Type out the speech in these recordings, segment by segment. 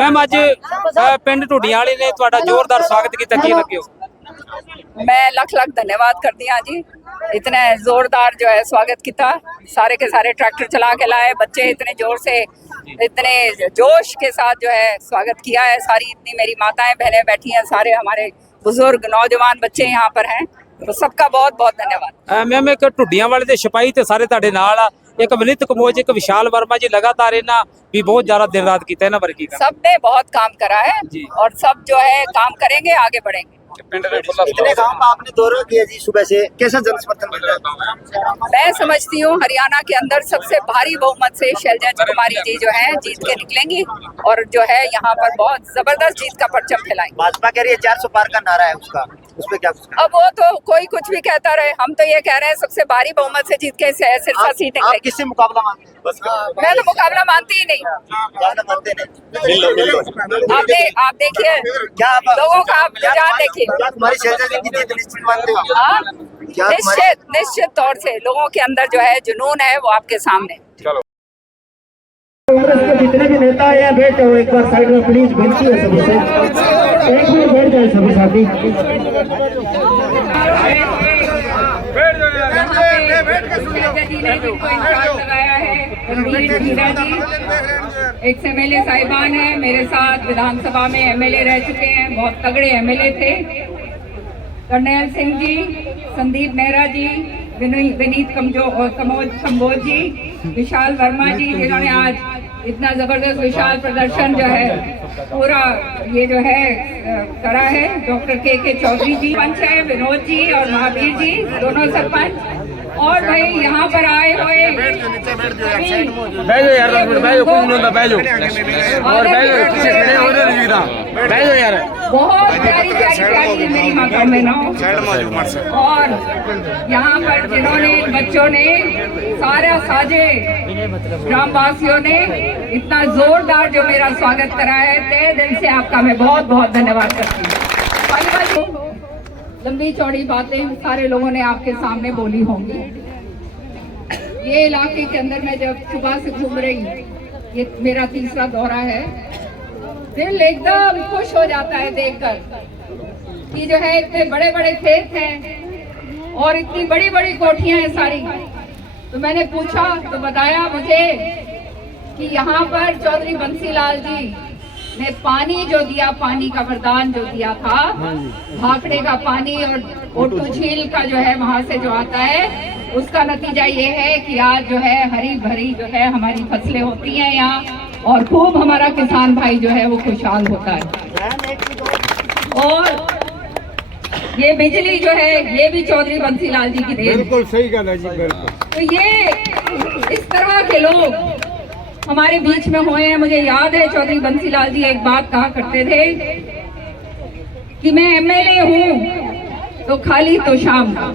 Ma'am अज पिंड ढुडियां वाले ने तुहाडा जोरदार स्वागत किया, की लग्यो? मैं लख लख धन्यवाद करती हाँ जी, इतने जोरदार जो है स्वागत किया। सारे के सारे ट्रैक्टर चला के लाए, बच्चे इतने जोर से इतने जोश के साथ जो है स्वागत किया है। सारी इतनी मेरी माताएं बहनें बैठी हैं, सारे हमारे बुजुर्ग नौजवान बच्चे यहाँ पर हैं, तो सबका बहुत बहुत धन्यवाद। मैम एक ढुडियां वाले दे सिपाही ते सारे तुहाडे नाल आ, एक विनीत कम्बोज एक विशाल वर्मा जी लगातार इन्हां भी बहुत ज्यादा दिन रात किया इन्हां बारे की कहना? सबने बहुत काम करा है और सब जो है काम करेंगे, आगे बढ़ेंगे। इतने गांव का आपने दौरा किया जी सुबह से, कैसा जन समर्थन मिल रहा है? मैं समझती हूँ हरियाणा के अंदर सबसे भारी बहुमत से शैलजा कुमारी जी जो है जीत के निकलेंगी और जो है यहाँ पर बहुत जबरदस्त जीत का परचम फैलाएंगे। भाजपा कह रही है 400 पार का नारा है उसका, उस पर क्या कुछ? अब वो तो कोई कुछ भी कहता रहे, हम तो ये कह रहे हैं सबसे भारी बहुमत से जीत के सिरसा सीट आप किससे मुकाबला मानते हैं? मैं तो मुकाबला मानती ही नहीं। मुकाबला मानते नहीं। आप देखिए क्या लोगों का, आप रुझान देखिए। क्या तुम्हारी शैलजा जी की जीत निश्चित मानते हो? हाँ, क्या निश्चित तौर से लोगों के अंदर जो है जुनून है वो आपके सामने। कांग्रेस के जितने भी नेता हैं यहाँ बैठ जाओ, एक बार साइड में प्लीज, विनती है सभी से, एक मिनट बैठ जाए सभी साथी। लगाया है एक एमएलए साहिबान है मेरे साथ, विधानसभा में एमएलए रह चुके हैं, बहुत तगड़े एमएलए थे। करनेल सिंह जी, संदीप नेहरा जी, विनीत कम्बोज जी, विशाल वर्मा जी, जिन्होंने आज इतना जबरदस्त विशाल प्रदर्शन जो है पूरा ये जो है करा है। डॉक्टर के चौधरी जी पंच है, विनोद जी और महावीर जी दोनों सरपंच, और भाई यहाँ पर आए हुए बहुत प्यारी मेरी माता बहनों, और यहाँ पर जिन्होंने बच्चों ने सारा साजे ग्रामवासियों ने इतना जोरदार जो मेरा स्वागत करा है, तहे दिल से आपका मैं बहुत बहुत धन्यवाद करती हूँ। लंबी चौड़ी बातें सारे लोगों ने आपके सामने बोली होंगी। ये इलाके के अंदर मैं जब सुबह से घूम रही, ये मेरा तीसरा दौरा है, दिल एकदम खुश हो जाता है देखकर कि जो है इतने बड़े बड़े खेत हैं और इतनी बड़ी बड़ी कोठियां हैं सारी। तो मैंने पूछा तो बताया मुझे कि यहाँ पर चौधरी बंसीलाल जी ने पानी जो दिया, पानी का वरदान जो दिया था, भाखड़े का पानी और ओटू झील का जो है वहां से जो आता है, उसका नतीजा ये है कि आज जो है हरी भरी जो है हमारी फसलें होती हैं यहाँ, और खूब हमारा किसान भाई जो है वो खुशहाल होता है। और ये बिजली जो है ये भी चौधरी बंसीलाल जी की देन। बिल्कुल सही कहना जी, बिल्कुल। तो ये इस तरह के लोग हमारे बीच में हुए हैं। मुझे याद है चौधरी बंसीलाल जी एक बात कहा करते थे कि मैं एमएलए हूँ तो खाली तो शाम का,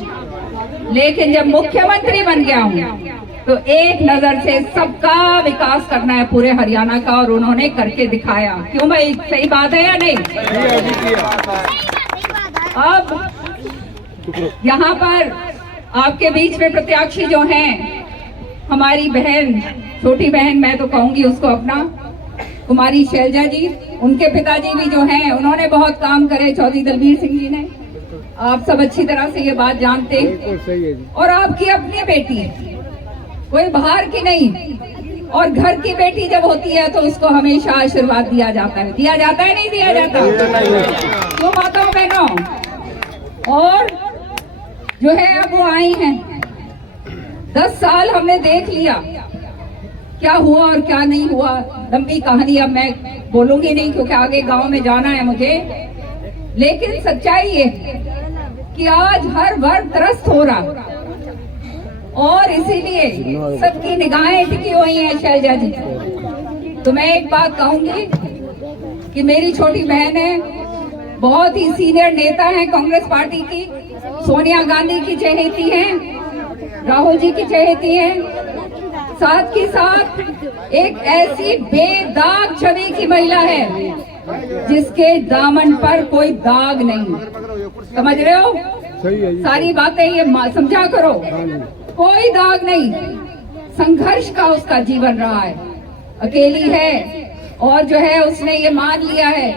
लेकिन जब मुख्यमंत्री बन गया हूँ तो एक नजर से सबका विकास करना है पूरे हरियाणा का, और उन्होंने करके दिखाया। क्यों भाई, सही बात है या नहीं? अब यहाँ पर आपके बीच में प्रत्याशी जो हैं, हमारी बहन, छोटी बहन मैं तो कहूंगी उसको अपना, कुमारी शैलजा जी, उनके पिताजी भी जो हैं उन्होंने बहुत काम करे, चौधरी दलबीर सिंह जी ने, आप सब अच्छी तरह से ये बात जानते हैं। और आपकी अपनी बेटी, कोई बाहर की नहीं, और घर की बेटी जब होती है तो उसको हमेशा आशीर्वाद दिया जाता है। दिया जाता है नहीं दिया जाता? क्यों माताओं बहनों? और जो है अब वो आई हैं, 10 साल हमने देख लिया क्या हुआ और क्या नहीं हुआ। लंबी कहानी अब मैं बोलूंगी नहीं क्योंकि आगे गांव में जाना है मुझे, लेकिन सच्चाई ये कि आज हर वर्ग त्रस्त हो रहा, और इसीलिए सबकी निगाहें टिकी हुई हैं शैलजा जी। तो मैं एक बात कहूंगी कि मेरी छोटी बहन है, बहुत ही सीनियर नेता है कांग्रेस पार्टी की, सोनिया गांधी की चहेती हैं, राहुल जी की चहेती हैं, साथ के साथ एक ऐसी बेदाग छवि की महिला है जिसके दामन पर कोई दाग नहीं। समझ रहे हो? सारी बातें ये समझा करो, कोई दाग नहीं। संघर्ष का उसका जीवन रहा है, अकेली है, और जो है उसने ये मान लिया है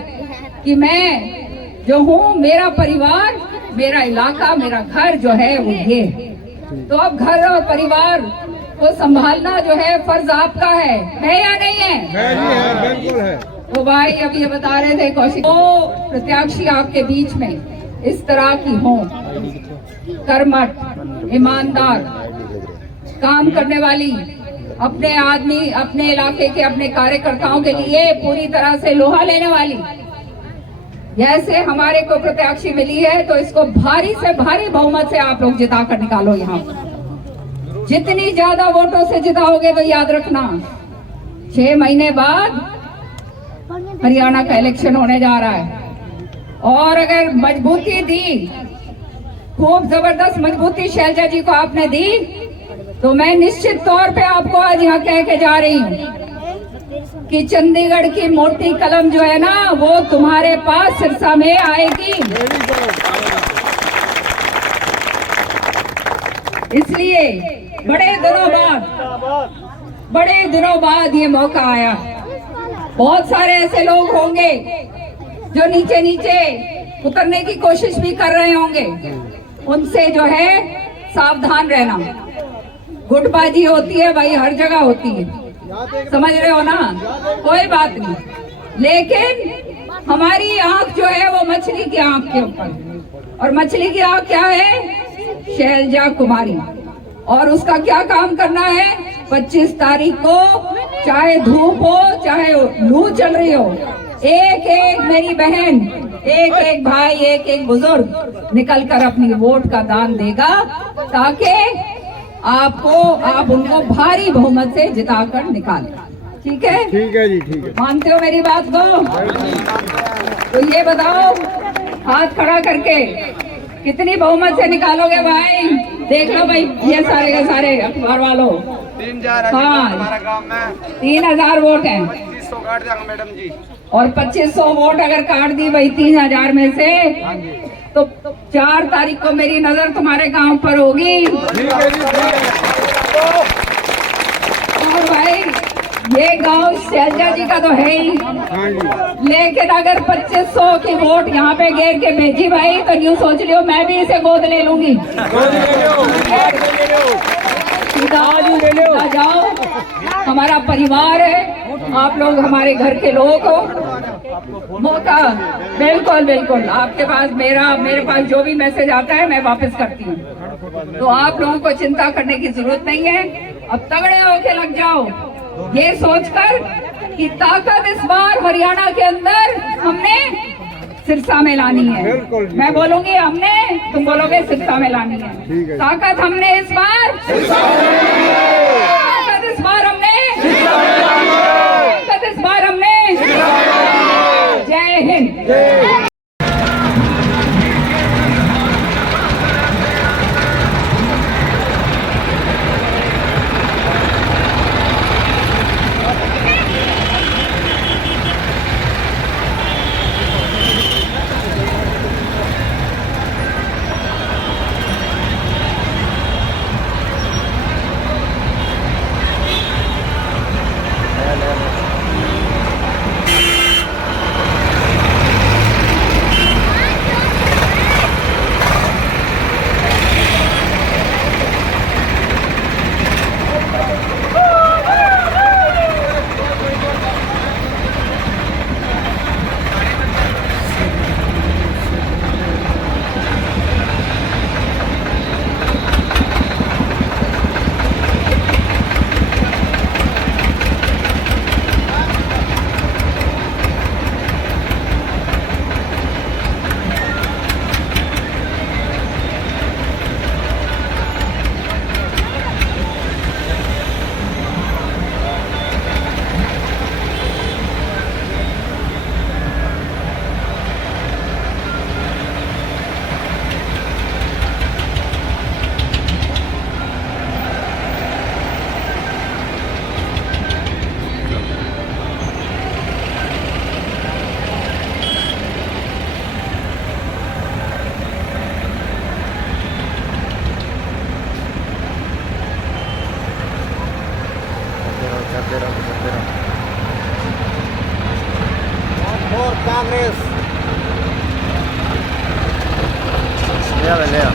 कि मैं जो हूँ, मेरा परिवार, मेरा इलाका, मेरा घर जो है वो ये। तो अब घर और परिवार को संभालना जो है फर्ज आपका है या नहीं है? बिल्कुल है। तो भाई अब ये बता रहे थे कौशिक, वो प्रत्याशी आपके बीच में इस तरह की हो, कर्मठ, ईमानदार, काम करने वाली, अपने आदमी, अपने इलाके के, अपने कार्यकर्ताओं के लिए पूरी तरह से लोहा लेने वाली, जैसे हमारे को प्रत्याशी मिली है, तो इसको भारी से भारी बहुमत से आप लोग जिता कर निकालो। यहाँ जितनी ज्यादा वोटों से जिताओगे तो याद रखना 6 महीने बाद हरियाणा का इलेक्शन होने जा रहा है, और अगर मजबूती दी, खूब जबरदस्त मजबूती शैलजा जी को आपने दी, तो मैं निश्चित तौर पे आपको आज यहाँ कह के जा रही हूँ कि चंडीगढ़ की मोटी कलम जो है ना, वो तुम्हारे पास सिरसा में आएगी। इसलिए बड़े दिनों बाद ये मौका आया। बहुत सारे ऐसे लोग होंगे जो नीचे नीचे उतरने की कोशिश भी कर रहे होंगे, उनसे जो है सावधान रहना। गुटबाजी होती है भाई, हर जगह होती है, समझ रहे हो ना, कोई बात नहीं, लेकिन हमारी आंख जो है वो मछली की आंख के ऊपर, और मछली की आंख क्या है? शैलजा कुमारी। और उसका क्या काम करना है? 25 तारीख को चाहे धूप हो चाहे लू चल रही हो, एक एक मेरी बहन, एक एक भाई, एक एक बुजुर्ग निकल कर अपनी वोट का दान देगा, ताकि आप उनको भारी बहुमत से जिताकर निकालें। ठीक है? ठीक है जी, ठीक है। मानते हो मेरी बात को? तो ये बताओ, हाथ खड़ा करके कितनी बहुमत से निकालोगे भाई? देख लो भाई, ये सारे के सारे अखबार वालों, 3000 हाँ, हमारा गांव में 3000 वोट हैं, 2500 काट जाएंगे मैडम जी। और 2500 वोट अगर काट दी भाई 3000 में से, तो 4 तारीख को मेरी नजर तुम्हारे गांव पर होगी। और भाई ये गांव शैलजा जी का तो है ही, लेकिन अगर 2500 की वोट यहाँ पे घेर के भेजी भाई, तो न्यू सोच लियो मैं भी इसे गोद ले लूंगी। सीधा जाओ, हमारा परिवार है, आप लोग हमारे घर के लोग हो। मौका बिल्कुल बिल्कुल आपके पास, मेरे पास जो भी मैसेज आता है मैं वापस करती हूँ, तो आप लोगों को चिंता करने की जरूरत नहीं है। अब तगड़े होके लग जाओ, ये सोचकर कि ताकत इस बार हरियाणा के अंदर हमने सिरसा में लानी है। मैं बोलूंगी हमने, तुम बोलोगे सिरसा में लानी है। ताकत हमने इस बार, ताकत इस बार हमने, ताकत इस बार हमने। जय हिंद। करते रहो। और कांग्रेस। ले आ।